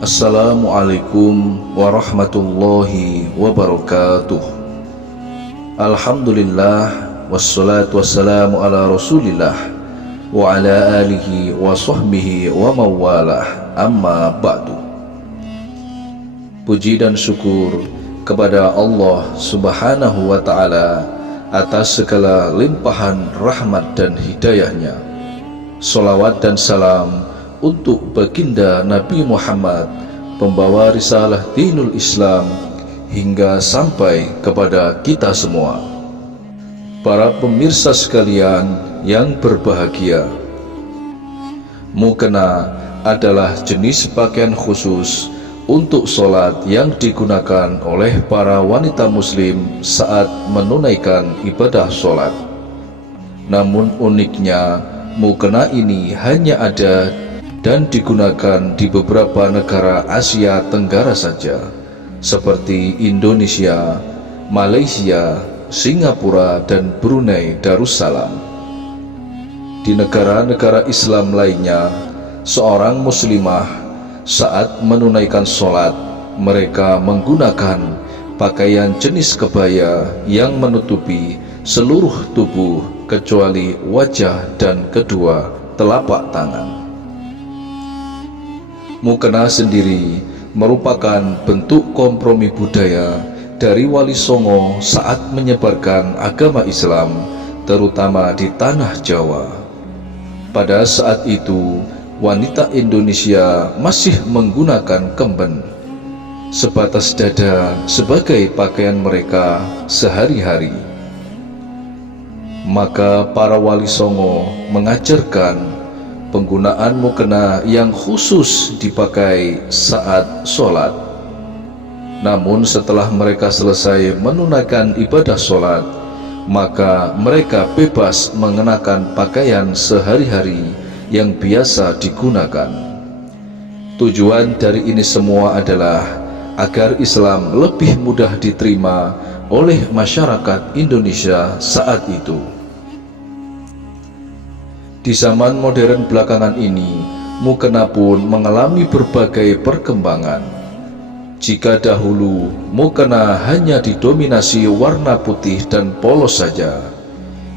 Assalamualaikum warahmatullahi wabarakatuh. Alhamdulillah, wassalatu wassalamu ala rasulillah wa ala alihi wa sahbihi wa mawalah, amma ba'du. Puji dan syukur kepada Allah subhanahu wa ta'ala atas segala limpahan rahmat dan hidayahnya. Salawat dan salam untuk baginda Nabi Muhammad, pembawa risalah dinul Islam, hingga sampai kepada kita semua. Para pemirsa sekalian yang berbahagia, mukena adalah jenis pakaian khusus untuk sholat yang digunakan oleh para wanita muslim saat menunaikan ibadah sholat. Namun uniknya, mukena ini hanya ada dan digunakan di beberapa negara Asia Tenggara saja, seperti Indonesia, Malaysia, Singapura, dan Brunei Darussalam. Di negara-negara Islam lainnya, seorang muslimah saat menunaikan sholat, mereka menggunakan pakaian jenis kebaya yang menutupi seluruh tubuh kecuali wajah dan kedua telapak tangan. Mukena sendiri merupakan bentuk kompromi budaya dari Wali Songo saat menyebarkan agama Islam, terutama di tanah Jawa. Pada saat itu, wanita Indonesia masih menggunakan kemben, sebatas dada sebagai pakaian mereka sehari-hari. Maka para Wali Songo mengajarkan penggunaan mukena yang khusus dipakai saat sholat. Namun setelah mereka selesai menunaikan ibadah sholat, maka mereka bebas mengenakan pakaian sehari-hari yang biasa digunakan. Tujuan dari ini semua adalah agar Islam lebih mudah diterima oleh masyarakat Indonesia saat itu. Di zaman modern belakangan ini, mukena pun mengalami berbagai perkembangan. Jika dahulu mukena hanya didominasi warna putih dan polos saja,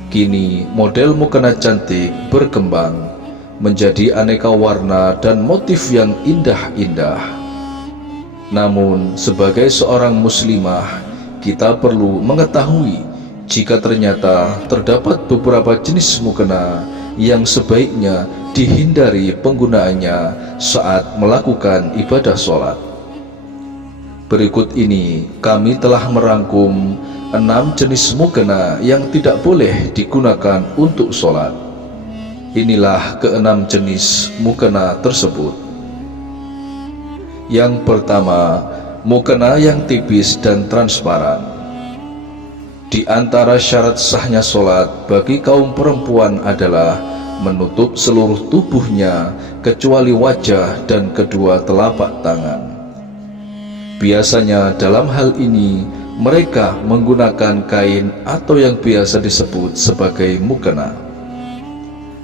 kini model mukena cantik berkembang menjadi aneka warna dan motif yang indah-indah. Namun sebagai seorang muslimah, kita perlu mengetahui jika ternyata terdapat beberapa jenis mukena yang sebaiknya dihindari penggunaannya saat melakukan ibadah sholat. Berikut ini kami telah merangkum 6 jenis mukena yang tidak boleh digunakan untuk sholat. Inilah ke-6 jenis mukena tersebut. Yang pertama, mukena yang tipis dan transparan. Di antara syarat sahnya sholat bagi kaum perempuan adalah menutup seluruh tubuhnya kecuali wajah dan kedua telapak tangan. Biasanya dalam hal ini mereka menggunakan kain atau yang biasa disebut sebagai mukena.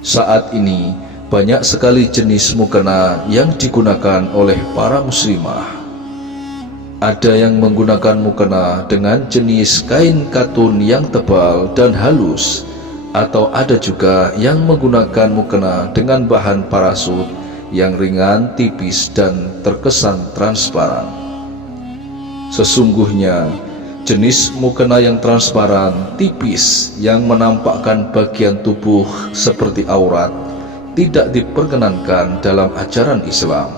Saat ini banyak sekali jenis mukena yang digunakan oleh para muslimah. Ada yang menggunakan mukena dengan jenis kain katun yang tebal dan halus, atau ada juga yang menggunakan mukena dengan bahan parasut yang ringan, tipis, dan terkesan transparan. Sesungguhnya jenis mukena yang transparan, tipis, yang menampakkan bagian tubuh seperti aurat tidak diperkenankan dalam ajaran Islam.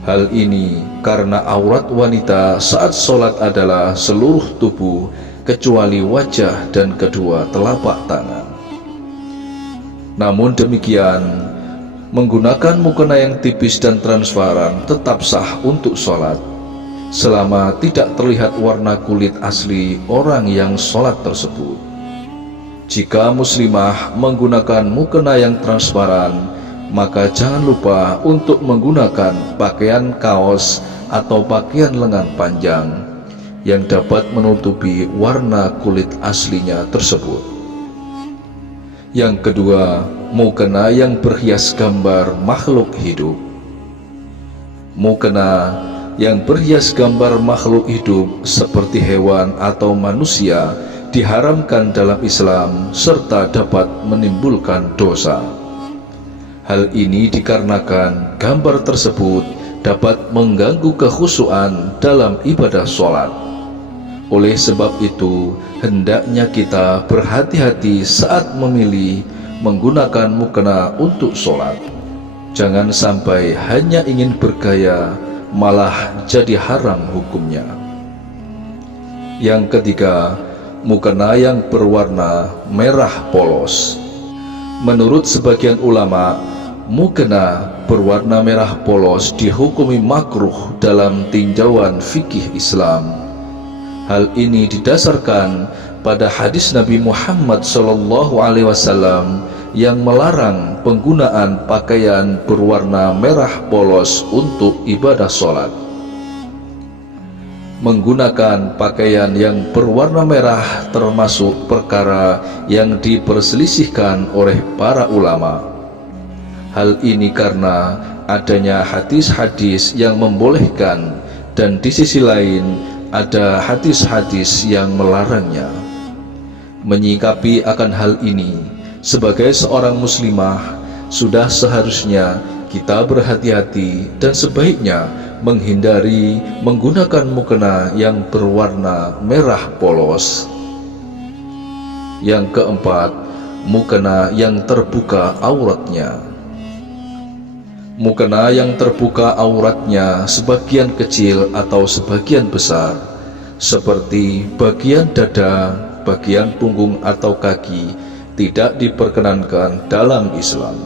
Hal ini karena aurat wanita saat sholat adalah seluruh tubuh kecuali wajah dan kedua telapak tangan. Namun demikian, menggunakan mukena yang tipis dan transparan tetap sah untuk sholat, selama tidak terlihat warna kulit asli orang yang sholat tersebut. Jika muslimah menggunakan mukena yang transparan, maka jangan lupa untuk menggunakan pakaian kaos atau pakaian lengan panjang yang dapat menutupi warna kulit aslinya tersebut. Yang kedua, mukena yang berhias gambar makhluk hidup. Mukena yang berhias gambar makhluk hidup seperti hewan atau manusia diharamkan dalam Islam serta dapat menimbulkan dosa. Hal ini dikarenakan gambar tersebut dapat mengganggu kekhusyuan dalam ibadah sholat. Oleh sebab itu, hendaknya kita berhati-hati saat memilih menggunakan mukena untuk sholat. Jangan sampai hanya ingin bergaya, malah jadi haram hukumnya. Yang ketiga, mukena yang berwarna merah polos. Menurut sebagian ulama, mukena berwarna merah polos dihukumi makruh dalam tinjauan fikih Islam. Hal ini didasarkan pada hadis Nabi Muhammad SAW yang melarang penggunaan pakaian berwarna merah polos untuk ibadah sholat. Menggunakan pakaian yang berwarna merah termasuk perkara yang diperselisihkan oleh para ulama. Hal ini karena adanya hadis-hadis yang membolehkan dan di sisi lain ada hadis-hadis yang melarangnya. Menyikapi akan hal ini, sebagai seorang muslimah, sudah seharusnya kita berhati-hati dan sebaiknya menghindari menggunakan mukena yang berwarna merah polos. Yang keempat, mukena yang terbuka auratnya. Mukena yang terbuka auratnya sebagian kecil atau sebagian besar, seperti bagian dada, bagian punggung atau kaki, tidak diperkenankan dalam Islam.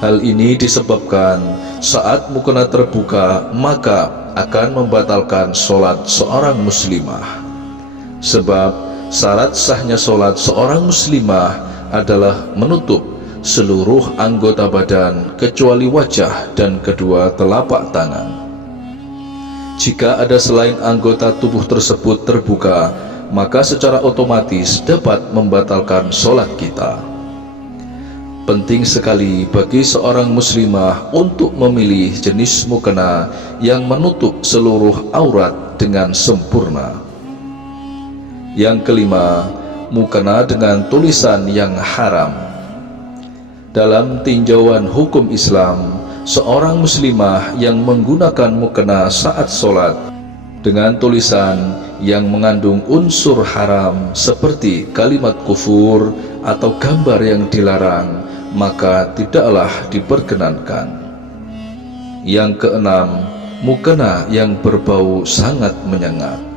Hal ini disebabkan saat mukena terbuka maka akan membatalkan sholat seorang muslimah. Sebab syarat sahnya sholat seorang muslimah adalah menutup seluruh anggota badan kecuali wajah dan kedua telapak tangan. Jika ada selain anggota tubuh tersebut terbuka, maka secara otomatis dapat membatalkan sholat kita. Penting sekali bagi seorang muslimah untuk memilih jenis mukena yang menutup seluruh aurat dengan sempurna. Yang kelima, mukena dengan tulisan yang haram. Dalam tinjauan hukum Islam, seorang muslimah yang menggunakan mukena saat sholat dengan tulisan yang mengandung unsur haram seperti kalimat kufur atau gambar yang dilarang, maka tidaklah diperkenankan. Yang keenam, mukena yang berbau sangat menyengat.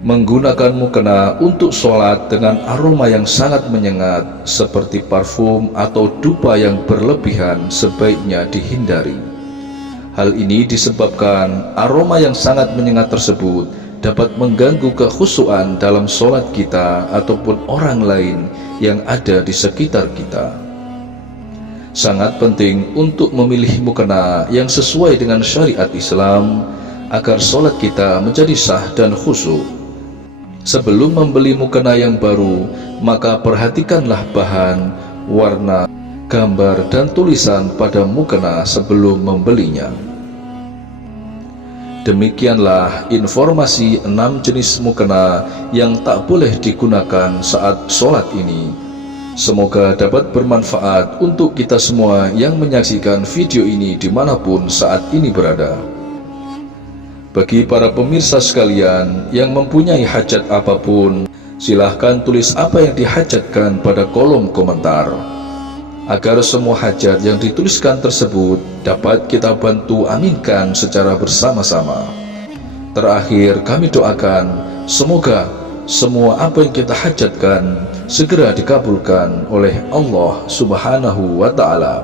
Menggunakan mukena untuk sholat dengan aroma yang sangat menyengat seperti parfum atau dupa yang berlebihan sebaiknya dihindari. Hal ini disebabkan aroma yang sangat menyengat tersebut dapat mengganggu kekhusyuan dalam sholat kita ataupun orang lain yang ada di sekitar kita. Sangat penting untuk memilih mukena yang sesuai dengan syariat Islam agar sholat kita menjadi sah dan khusyuk. Sebelum membeli mukena yang baru, maka perhatikanlah bahan, warna, gambar, dan tulisan pada mukena sebelum membelinya. Demikianlah informasi 6 jenis mukena yang tak boleh digunakan saat sholat ini. Semoga dapat bermanfaat untuk kita semua yang menyaksikan video ini dimanapun saat ini berada. Bagi para pemirsa sekalian yang mempunyai hajat apapun, silahkan tulis apa yang dihajatkan pada kolom komentar, agar semua hajat yang dituliskan tersebut dapat kita bantu aminkan secara bersama-sama. Terakhir, kami doakan semoga semua apa yang kita hajatkan segera dikabulkan oleh Allah Subhanahu wa Ta'ala.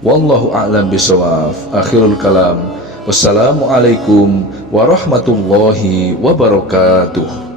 Wallahu a'lam bishawab. Akhirul kalam. Wassalamualaikum warahmatullahi wabarakatuh.